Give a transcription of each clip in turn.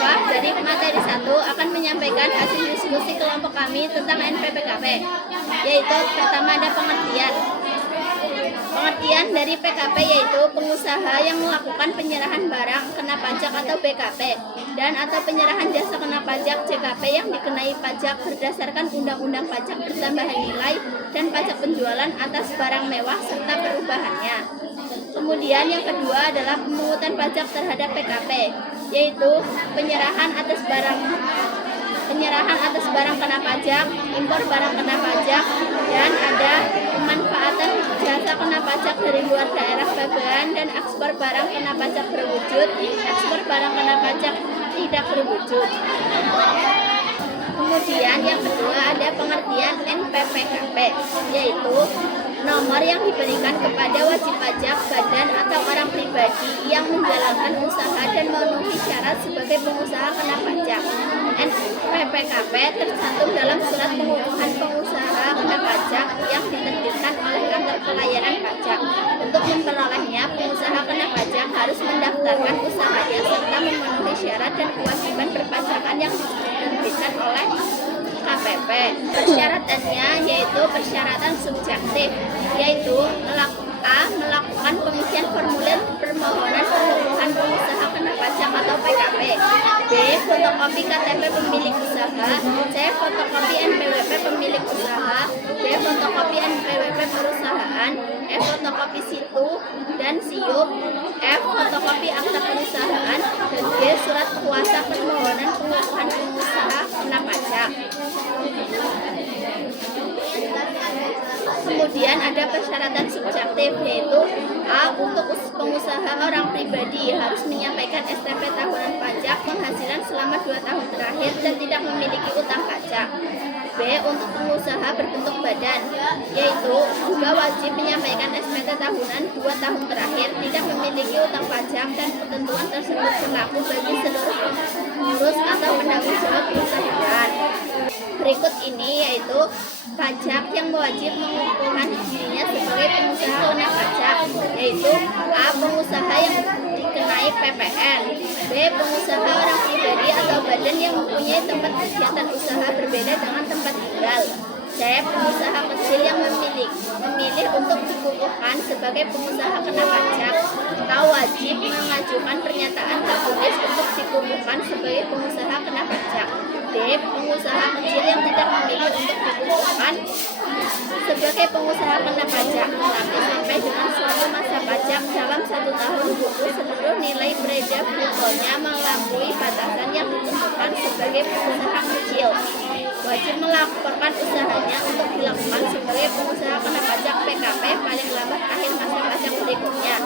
Alfa dari materi 1 akan menyampaikan hasil diskusi kelompok kami tentang NPPKP, yaitu pertama ada pengertian. Pengertian dari PKP yaitu pengusaha yang melakukan penyerahan barang kena pajak atau BKP dan atau penyerahan jasa kena pajak JKP yang dikenai pajak berdasarkan Undang-Undang Pajak Pertambahan Nilai dan pajak penjualan atas barang mewah serta perubahannya. Kemudian yang kedua adalah pemungutan pajak terhadap PKP, yaitu penyerahan atas barang kena pajak, impor barang kena pajak, dan ada pemanfaatan jasa kena pajak dari luar daerah bagian dan ekspor barang kena pajak berwujud, ekspor barang kena pajak tidak berwujud. Kemudian yang kedua ada pengertian NPPKP, yaitu nomor yang diberikan kepada wajib pajak badan atau orang pribadi yang menjalankan usaha dan memenuhi syarat sebagai pengusaha kena pajak. NPPKP tercantum dalam surat pengukuhan pengusaha kena pajak yang diterbitkan oleh kantor pelayanan pajak. Untuk memperolehnya, pengusaha kena pajak harus mendaftarkan usahanya serta memenuhi syarat dan kewajiban perpajakan yang diterbitkan oleh KPP. Persyaratannya yaitu persyaratan subjektif, yaitu melakukan pengisian formulir permohonan pengukuhan pengusaha kena pajak atau PKP. B. Fotokopi KTP pemilik usaha. C. Fotokopi NPWP pemilik usaha. D. Fotokopi NPWP perusahaan. E. Fotokopi situ dan siup. F. Fotokopi akta perusahaan. Dan G. Surat kuasa permohonan pengukuhan pengusaha kena pajak. Kemudian ada persyaratan subjektif, yaitu A. Untuk pengusaha orang pribadi harus menyampaikan STP tahunan pajak penghasilan selama 2 tahun terakhir dan tidak memiliki utang pajak. B. Untuk pengusaha berbentuk badan, yaitu juga wajib menyampaikan SPT tahunan 2 tahun terakhir, tidak memiliki utang pajak, dan ketentuan tersebut berlaku bagi seluruh pengurus atau penanggung jawab perusahaan. Berikut ini yaitu pajak yang wajib mengumpulkan dirinya sebagai pengusaha kena pajak, yaitu A. Pengusaha yang dikenai PPN. B. Pengusaha orang pribadi atau badan yang mempunyai tempat kegiatan usaha berbeda dengan tempat tinggal. C. Pengusaha kecil yang memilih untuk dikukuhkan sebagai pengusaha kena pajak atau wajib mengajukan pernyataan tertulis untuk dikukuhkan sebagai pengusaha kena pajak. D. Pengusaha kecil yang tidak memilih untuk dikukuhkan sebagai pengusaha kena pajak, tetapi sampai dengan suatu masa pajak dalam 1 tahun seluruh nilai beredar brutonya melampaui batasan yang ditentukan sebagai pengusaha kecil, wajib melaporkan usahanya untuk dilakukan sebagai pengusaha kena pajak PKP paling lambat akhir masa pajak berikutnya.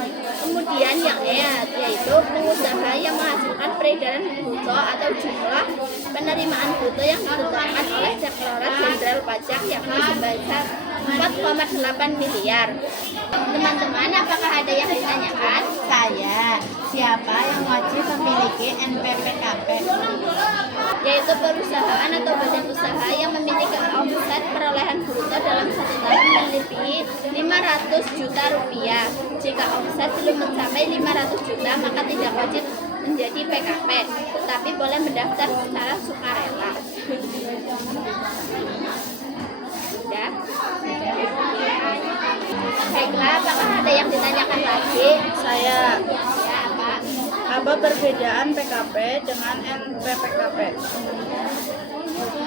Kemudian yang E, yaitu pengusaha yang menghasilkan peredaran bruto atau jumlah penerimaan bruto yang ditetapkan oleh Direktorat Jenderal Pajak yakni sebesar 4,8 miliar. Teman-teman, apakah ada yang ditanyakan? Saya, siapa yang wajib memiliki NPPKP? Yaitu perusahaan atau badan usaha yang memiliki omset perolehan bruto dalam 1 tahun melebihi 500 juta rupiah. Jika omset belum mencapai 500 juta, maka tidak wajib menjadi PKP, tetapi boleh mendaftar secara sukarela. Sudah? Baiklah, apakah ada yang ditanyakan lagi? Saya, Ya, Pak. apa perbedaan PKP dengan NPPKP?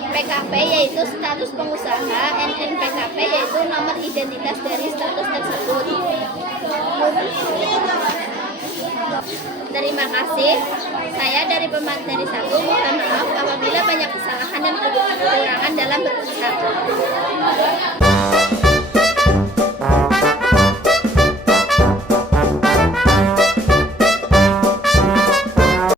PKP yaitu status pengusaha, NPKP yaitu nomor identitas dari status tersebut. Terima kasih. Saya dari pemateri 1 mohon maaf apabila banyak kesalahan dan kekurangan dalam berusaha.